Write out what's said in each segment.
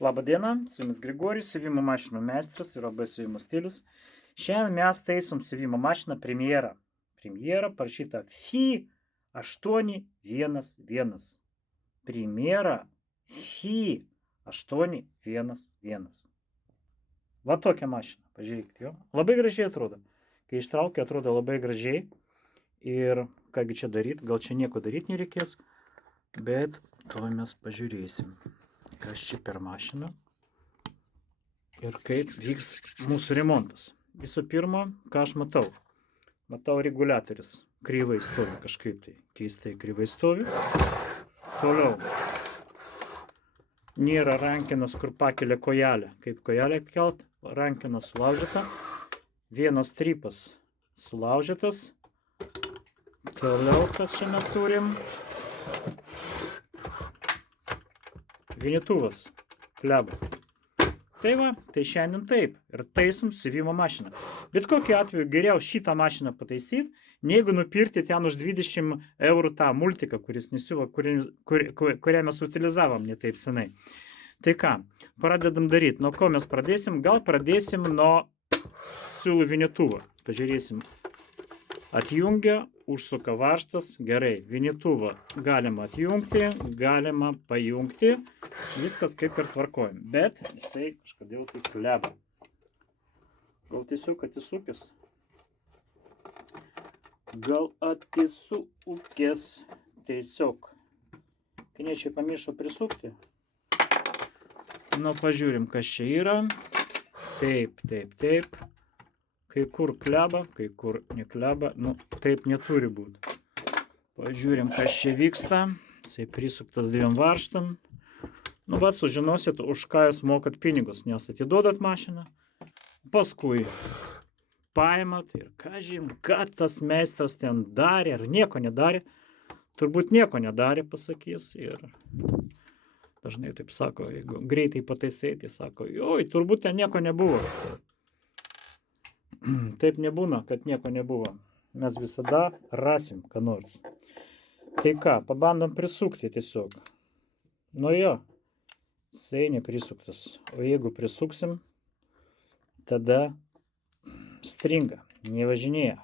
Labą dieną, su jumis Grigorijus, siuvimo mašinų meistras ir labai siuvimo stilius. Šiandien mes taisom siuvimo mašiną Premjera. Premjera parašyta FI 811. Premjera FI 811. Va tokia mašina, pažiūrėkite jo. Labai gražiai atrodo. Kai ištraukia, atrodo labai gražiai. Ir kągi čia daryti, gal čia nieko daryti nereikės, bet to mes pažiūrėsim, kas čia per mašiną ir kaip vyks mūsų remontas. Visų pirma, ką aš matau? Matau reguliatorius kreivai stovi, kažkaip tai keistai kreivai stovi. Toliau. Nėra rankenas, kur pakelia kojelę. Kaip kojelę kelt, rankena sulaužyta. Vienas strypas sulaužytas. Toliau, kas čia mes turim? Vinituvas, kleba. Tai va, tai šiandien taip. Ir taisom siuvimo mašiną. Bet kokiu atveju geriau šitą mašiną pataisyti, negu nupirkti ten už 20 eurų tą multiką, kuris nesiuva, kurią mes utilizavom ne taip senai. Tai ką, pradedam daryti. Nuo ko mes pradėsim? Gal pradėsim nuo siūlų vinituvo. Pažiūrėsim. Atjungia, užsuka varžtas, gerai, vinituvą galima atjungti, galima pajungti, viskas kaip ir tvarkojam, bet jisai kažkodėl tai kleba. Gal tiesiog atisukęs? Gal atisukęs tiesiog. Kiniečiai pamiršo prisukti. Nu, pažiūrim, kas čia yra. Taip. Kai kur kleba, kai kur nekleba. Nu, taip neturi būti. Pažiūrim, kas čia vyksta. Jisai prisuktas dviem varžtam. Nu, va, sužinosit, už ką jūs mokat pinigus, nes atiduodat mašiną. Paskui paimat ir kažin, ką tas meistras ten darė, ar nieko nedarė. Turbūt nieko nedarė, pasakys. Ir dažnai taip sako, jeigu greitai pataisai, tai sako, oi, turbūt ten nieko nebuvo. Taip nebūna, kad nieko nebuvo. Mes visada rasim, ką nors. Tai ką, pabandom prisukti tiesiog. Nu jo, jisai neprisuktas. O jeigu prisuksim, tada stringa, nevažinėja,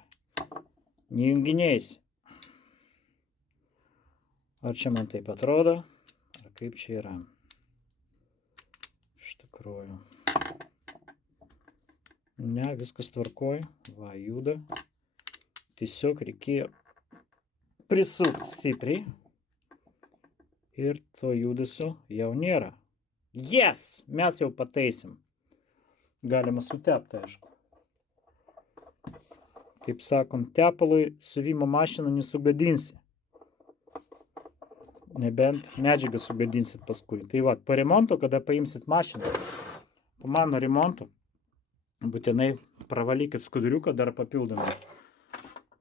nejunginėjasi. Ar čia man taip atrodo, ar kaip čia yra? Iš tikrųjų. Ne, viskas tvarkoj, va, juda. Tiesiog reikėjo prisukti stipriai. Ir to judesio jau nėra. Yes! Mes jau pataisim. Galima sutepti, aišku. Kaip sakom, tepalui siuvimo mašiną nesugadinsi. Nebent medžiagą sugadinsit paskui. Tai va, po remonto, kada paimsit mašiną, po mano remonto, būtinai pravalykit skuduriuką dar papildomai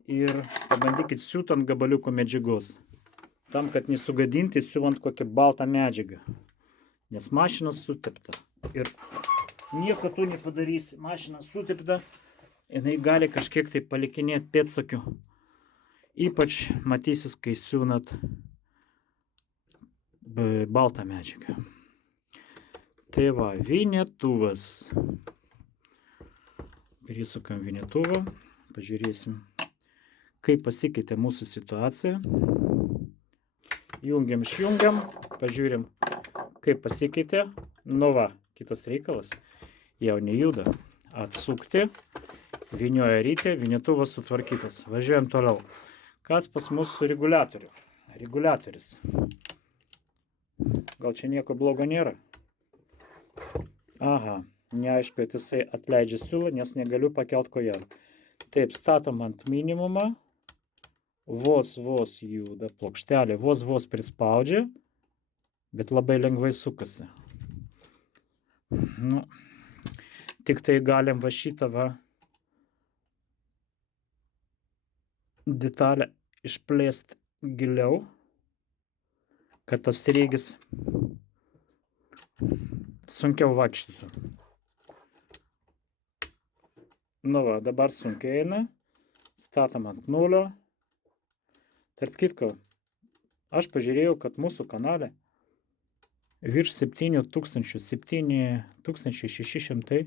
ir pabandykit siūt ant gabaliuko medžiagos. Tam, kad nesugadinti, siūlant kokią baltą medžiagą. Nes mašina sutepta. Ir nieko tu nepadarysi. Mašina sutepta, jinai gali kažkiek tai palikinėti pėdsakių. Ypač matysis, kai siūnat baltą medžiagą. Tai va, vinituvas. Prisukam vinituvą, pažiūrėsim, kaip pasikeitė mūsų situacija. Jungiam, išjungiam, pažiūrim, kaip pasikeitė. Nu va, kitas reikalas, jau nejuda. Atsukti, vynioja rytė, vinituvas sutvarkytas. Važiuojam toliau. Kas pas mūsų reguliatorių? Reguliatoris. Gal čia nieko blogo nėra? Aha. Neaišku, kad jisai atleidžia siūlą, nes negaliu pakelt kojelę. Taip, statom ant minimumą. Vos juda plokštelė, vos prispaudžia, bet labai lengvai sukasi. Nu, tik tai galim va šitą va detalę išplėsti giliau, kad tas sriegis sunkiau vaikštytų. Nu va, dabar sunkiai eina. Statom ant nulio. Tarp kitko, aš pažiūrėjau, kad mūsų kanale virš 7000, 7600,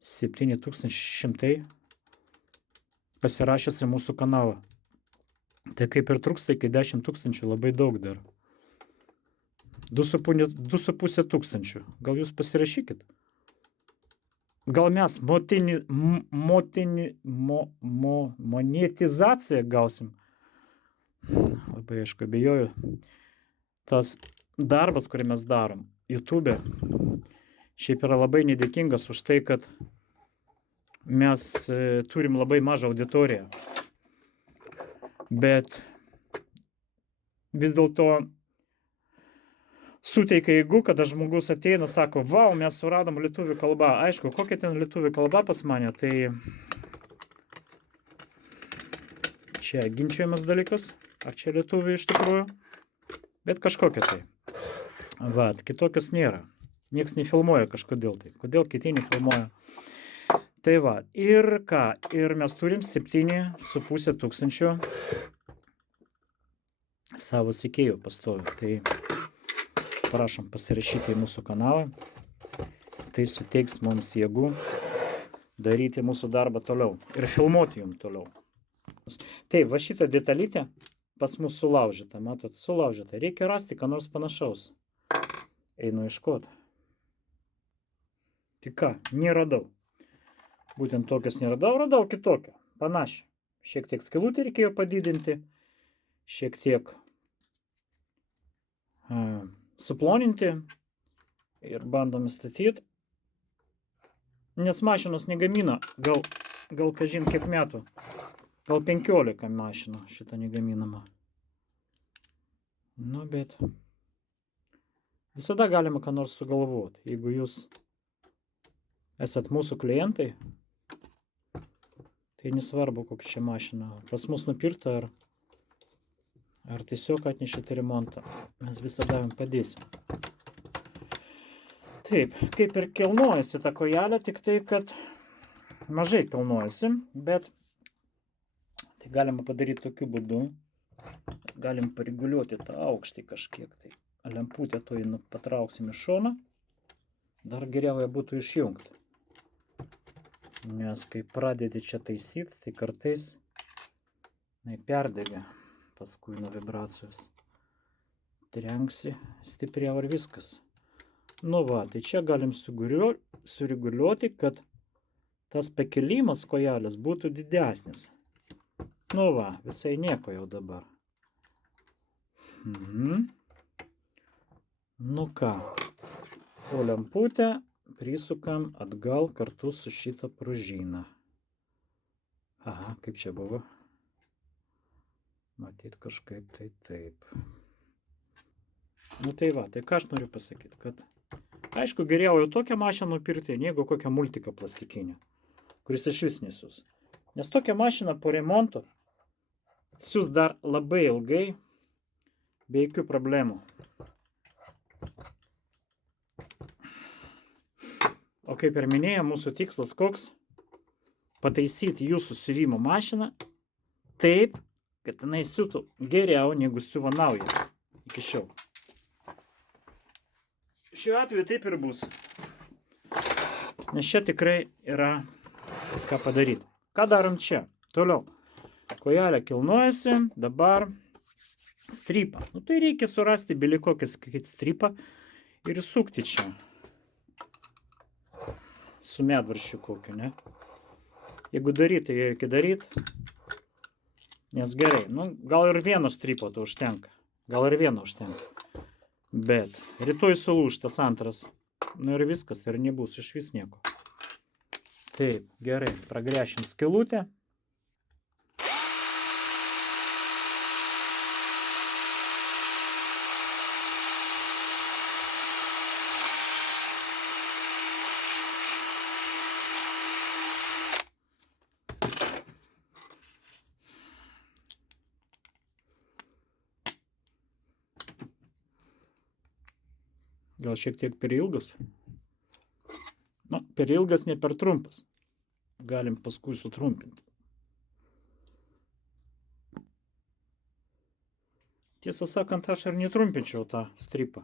7600 pasirašęs į mūsų kanalą. Tai kaip ir trūksta iki 10 000, labai daug dar. 2,5 tūkstančių. Gal jūs pasirašykit? Gal mes monetizaciją gausim? Labai aišku, abejoju. Tas darbas, kurį mes darom YouTube, šiaip yra labai nedėkingas už tai, kad mes turim labai mažą auditoriją. Bet vis dėlto suteikia jėgų, kada žmogus ateina, sako, vau, mes suradom lietuvių kalbą. Aišku, kokia ten lietuvių kalba pas mane, tai čia ginčiamas dalykas, ar čia lietuvių iš tikrųjų, bet kažkokia tai. Va, kitokios nėra. Niekas nefilmuoja kažkodėl tai. Kodėl kiti nefilmuoja? Tai va, ir ką? Ir mes turim 7,5 tūkstančių savo sekėjų pastovių. Tai prašom pasirašyti į mūsų kanalą. Tai suteiks mums jėgų daryti mūsų darbą toliau ir filmuoti jums toliau. Taip, va šitą detalytę pas mus sulaužyta, matot, sulaužyta. Reikia rasti ką nors panašaus. Einu ieškoti. Tik ką, neradau. Būtent tokias neradau, radau kitokią, panašią. Šiek tiek skylutę reikėjo padidinti, šiek tiek suploninti ir bandome statyti. Nes mašinos negamina, gal kažin kiek metų, gal 15 mašinų šitą negaminama. Nu, bet visada galima ką nors sugalvoti. Jeigu jūs esat mūsų klientai, tai nesvarbu, kokia čia mašina. Pas mus nupirkta ar tiesiog atnešėte remontą. Mes visada jums padėsim. Taip, kaip ir kilnojasi ta kojelė, tik tai, kad mažai kilnojasi, bet tai galima padaryti tokiu būdu. Galim pareguliuoti tą aukštį kažkiek. Tai lemputę to patrauksim į šoną. Dar geriau ją būtų išjungti. Nes kai pradedi čia taisyti, tai kartais perdega paskui nuo vibracijos. Trenksi stipriau ir viskas. Nu va, tai čia galim sureguliuoti, kad tas pakelimas kojelės būtų didesnis. Nu va, visai nieko jau dabar. Nu ką, o lemputę prisukam atgal kartu su šitą pružyną. Aha, kaip čia buvo? Matyt, kažkaip tai taip. Nu tai va, tai ką aš noriu pasakyti, kad aišku, geriau jau tokią mašiną nupirkti, negu kokią multiką plastikinę, kuris iš vis nesiūs. Nes tokią mašiną po remonto siūs dar labai ilgai, be jokių problemų. O kaip ir minėjau, mūsų tikslas koks? Pataisyti jūsų siuvimo mašiną taip, kad jinai siūtų geriau negu siuva nauja iki šiol. Šiuo atveju taip ir bus. Nes čia tikrai yra ką padaryti. Ką darom čia? Toliau. Kojelė kilnojasi, dabar strypą. Nu tai reikia surasti bili kokį strypą ir įsukti čia. Su medvaršiu kokiu, ne? Jeigu daryti, tai reikia daryti. Nes gerai, nu gal ir vieno strypo to užtenka. Gal ir vieno užtenka. Bet rytoj sulūž tas antras. Nu ir viskas, ir nebus iš vis nieko. Taip, gerai, pragręšim skylutę. Gal šiek tiek per ilgas. Nu, per ilgas, ne per trumpas. Galim paskui sutrumpinti. Tiesą sakant, aš ir netrumpinčiau tą stripą.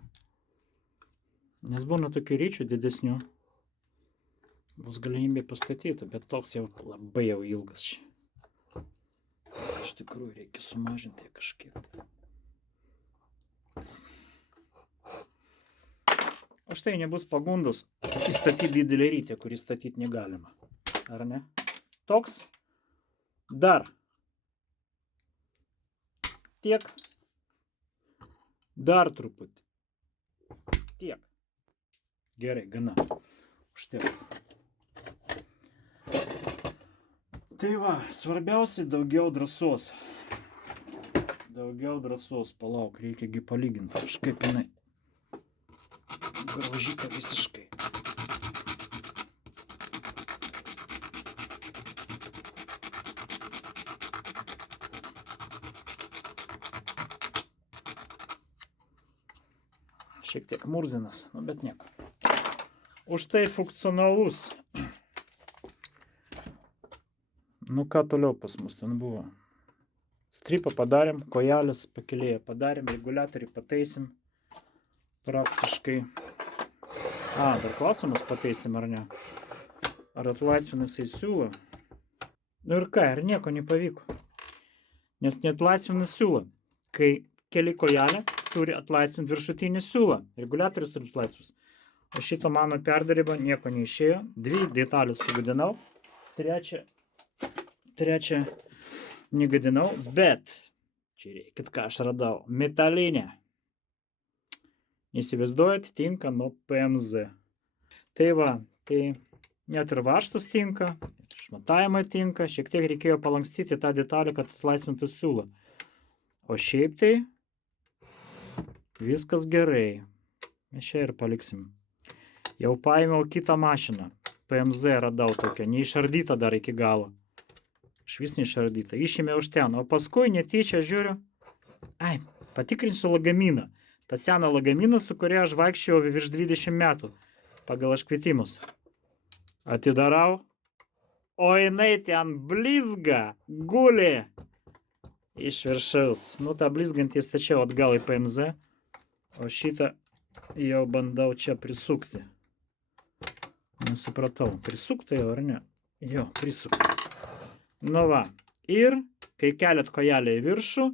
Nes būna tokių ryčių didesnių. Bus galimybė pastatyti, bet toks jau labai jau ilgas čia. Iš tikrųjų reikia sumažinti kažkiek. O štai nebus pagundos įstatyti didelį rytį, kurį statyti negalima. Ar ne? Toks. Dar. Tiek. Dar truputį. Tiek. Gerai, gana. Užteks. Tai va, svarbiausia daugiau drąsos. Daugiau drąsos. Palauk, reikiagi palyginti. Kažkaip jinai graužyta visiškai. Šiek tiek murzinas, nu bet nieko. Už tai funkcionalus. Nu ką toliau pas mus ten buvo? Stripą padarėm, kojelės pakėlėję padarėm, reguliatorių pataisim. Praktiškai. Dar klausimas pataisim ar ne? Ar atlaisvinusai siūlą? Nu ir ką, ir nieko nepavyko. Nes neatlaisvinus siūlą. Kai keli kojelę, turi atlaisvinti viršutinį siūlą. Reguliatorius turi atlaisvus. O šito mano perdarybą nieko neišėjo. 2 detalės sugadinau. Trečią negadinau. Bet, čia reikit ką aš radau. Metalinė. Įsivaizduojat, tinka nuo PMZ. Tai va, tai net ir vaštas tinka. Išmatavimai tinka. Šiek tiek reikėjo palankstyti tą detalę, kad atlaisvintų siūlą. O šiaip tai viskas gerai. Mes čia ir paliksim. Jau paėmiau kitą mašiną. PMZ radau tokią. Neišardyta dar iki galo. Švis neišardyta. Išėmė už ten. O paskui netyčia žiūriu. Patikrinsiu lagaminą. tą seną lagaminą, su kuria aš vaikščiau virš 20 metų pagal iškvietimus. Atidarau, o jinai ten blizga, guli iš viršaus. Nu, tą blizgantį stačiau atgal į PMZ, o šitą jau bandau čia prisukti. Nesupratau, prisukti jau ar ne? Jo, prisukti. Nu va, ir kai keliat kojelę į viršų,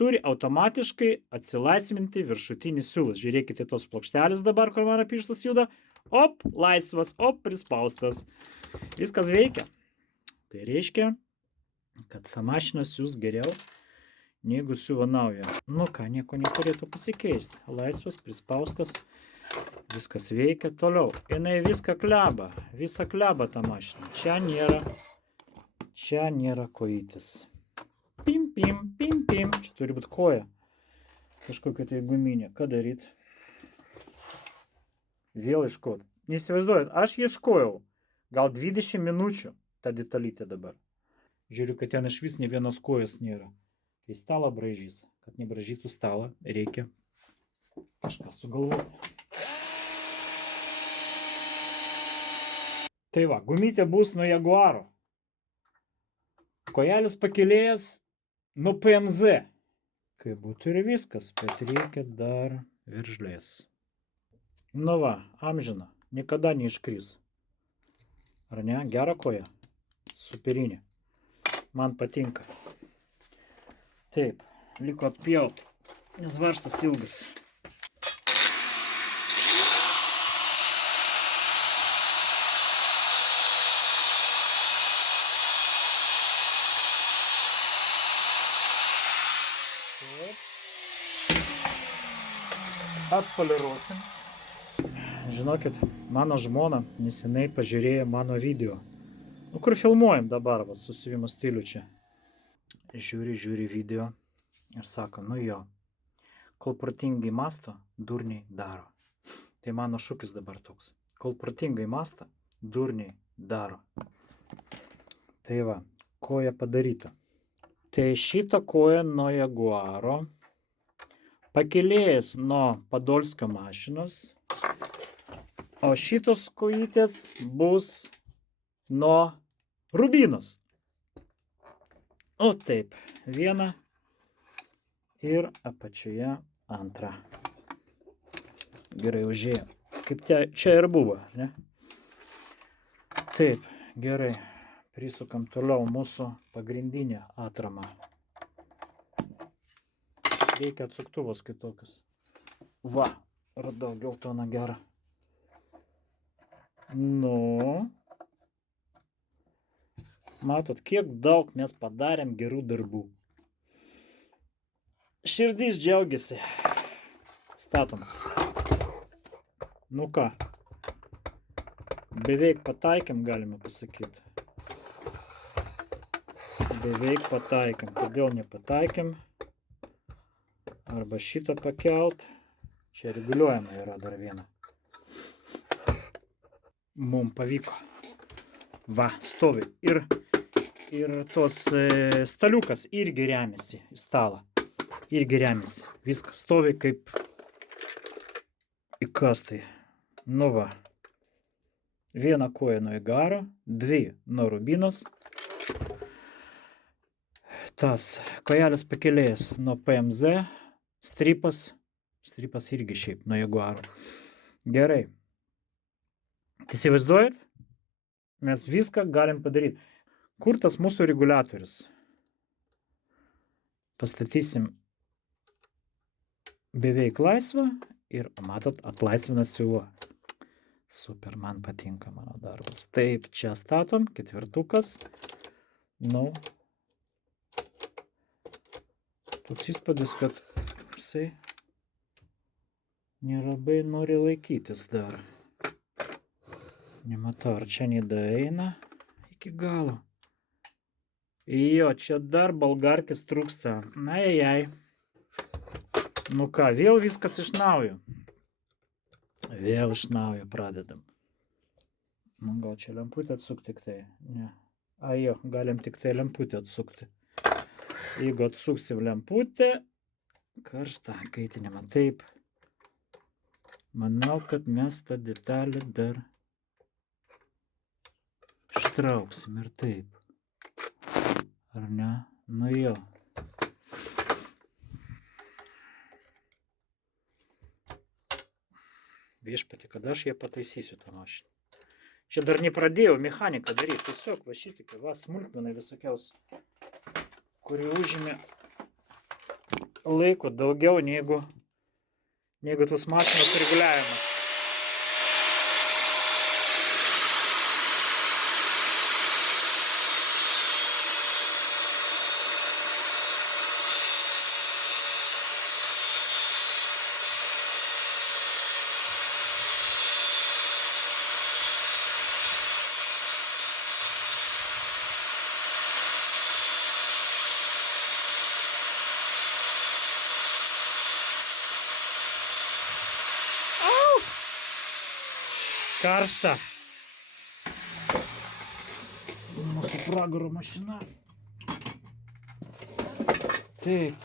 turi automatiškai atsilaisvinti viršutinis siūlas. Žiūrėkite tos plokštelis dabar, kur mano pirštas juda. Op, laisvas, op, prispaustas. Viskas veikia. Tai reiškia, kad ta mašina siūs geriau, negu siūva nauja. Nu ką, nieko neturėtų pasikeisti. Laisvas, prispaustas, viskas veikia. Toliau, jinai viską kleba, visą kleba ta mašina. Čia nėra kojytis. Pim, pim, pim, pim. Čia turi būti koja. Kažkokia tai guminė. Ką daryti? Vėl ieškoti. Neįsivaizduojat, aš ieškojau. Gal 20 minučių tą detalytę dabar. Žiūriu, kad ten iš vis ne vienos kojos nėra. Tai stalą braižys. Kad nebraižytų stalą, reikia kažką sugalvoti. Tai va, gumytė bus nuo Jaguaro. Kojelis pakėlėjęs nuo PMZ. Kaip būtų ir viskas, bet reikia dar viržlės. Nu va, amžina, niekada neiškris. Ar ne? Gera koja? Superinė. Man patinka. Taip, liko atpjauti, nes varžtas ilgas. Atpoliruosim. Žinokit, mano žmona nesenai pažiūrėjo mano video. Nu, kur filmuojam dabar, va, susivimo stilių čia. Žiūri video ir sako, nu jo, kol protingai masto, durniai daro. Tai mano šūkis dabar toks. Kol protingai masto, durniai daro. Tai va, koja padaryta. Tai šitą koją nuo Jaguaro, pakėlėjęs nuo Podolskio mašinos, o šitos kojytės bus nuo Rubinos. O taip, vieną ir apačioje antrą. Gerai užėjo. Kaip čia ir buvo, ne? Taip, gerai. Prisukam toliau mūsų pagrindinę atramą. Reikia atsuktuvos kitokius. Va, radau geltoną gerą. Nu. Matot, kiek daug mes padarėm gerų darbų. Širdis džiaugiasi. Statom. Nu ką, beveik pataikėm, galime pasakyti. Beveik pataikėm. Kodėl nepataikėm? Arba šitą pakelt. Čia reguliuojama yra dar viena. Mums pavyko. Va, stovi. Ir tos staliukas irgi remiasi į stalą. Irgi remiasi. Viskas stovi kaip įkastai. Nu va. Viena koja nuo įgaro, dvi nuo rubinos. Tas kojelės pakėlėjas nuo PMZ, stripas irgi šiaip nuo Jaguaro. Gerai. Įsivaizduojat? Mes viską galim padaryti. Kur tas mūsų reguliatorius? Pastatysim beveik laisvą ir, matot, atlaisvina siūlą. Super, man patinka mano darbas. Taip, čia statom, ketvirtukas. Nu, toks įspūdis, kad jisai nelabai nori laikytis dar. Nematau, ar čia nedaeina iki galo. Jo, čia dar bolgarkės trūksta. Ai. Nu ką, vėl viskas iš naujo. Vėl iš naujo pradedam. Nu, gal čia lemputę atsukti tik tai? Ne. Jo, galim tik tai lemputę atsukti. Jeigu atsuksim lemputę, karštą kaitinimą. Taip. Manau, kad mes tą detalę dar ištrauksim ir taip. Ar ne? Nu jo. Viešpatį, kada aš ją pataisysiu tą mašiną. Čia dar nepradėjau mechaniką daryti. Tiesiog va šitikai, va, smulkmenai visokiausi, kurie užėmė laiko daugiau negu tos mašinos reguliavimas. Karšta. Mūsų pragaro mašina. Taip.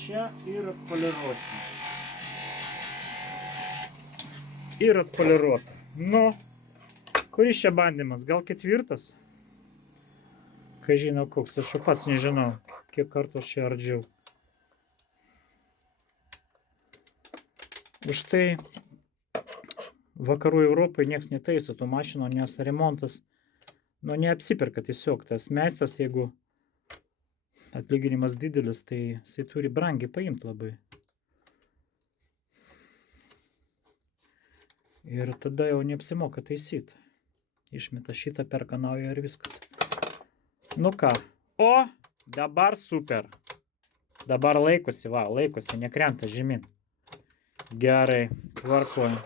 Čia ir atpoliruosim. Ir atpoliruota. Nu, kuris čia bandymas? Gal ketvirtas? Kai žinau, koks aš pats nežinau, kiek kartų aš čia ardžiau. Už tai vakarų Europoje nieks netaiso tų mašinų, nes remontas neapsiperka tiesiog. Tas meistras, jeigu atlyginimas didelis, tai jisai turi brangiai paimti labai. Ir tada jau neapsimoka taisyti. Išmeta šitą, perka naują ir viskas. Nu ką. O, dabar super. Dabar laikosi, nekrenta žemyn. Gerai, tvarkojam.